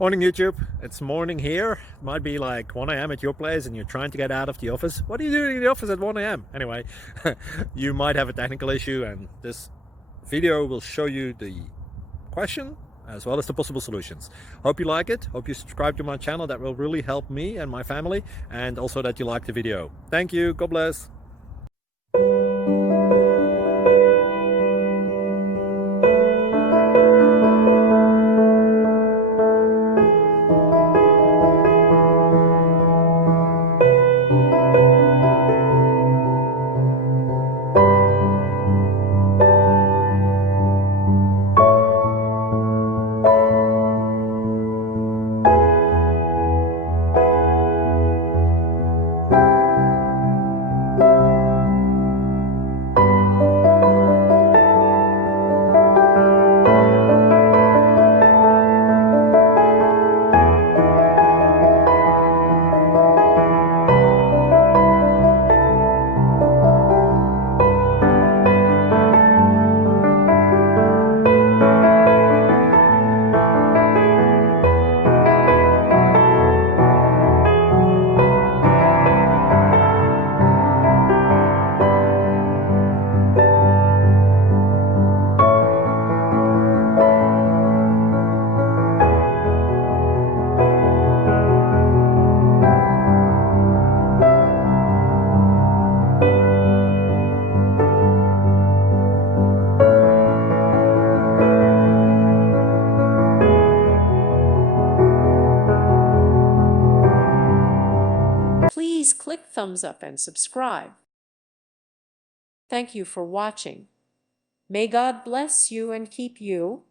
Morning YouTube, it's morning here. It might be like 1 a.m. at your place and you're trying to get out of the office. What are you doing in the office at 1 a.m.? Anyway, you might have a technical issue and this video will show you the question as well as the possible solutions. Hope you like it, hope you subscribe to my channel. That will really help me and my family, and also that you like the video. Thank you, God bless. Please click thumbs up and subscribe. Thank you for watching. May God bless you and keep you.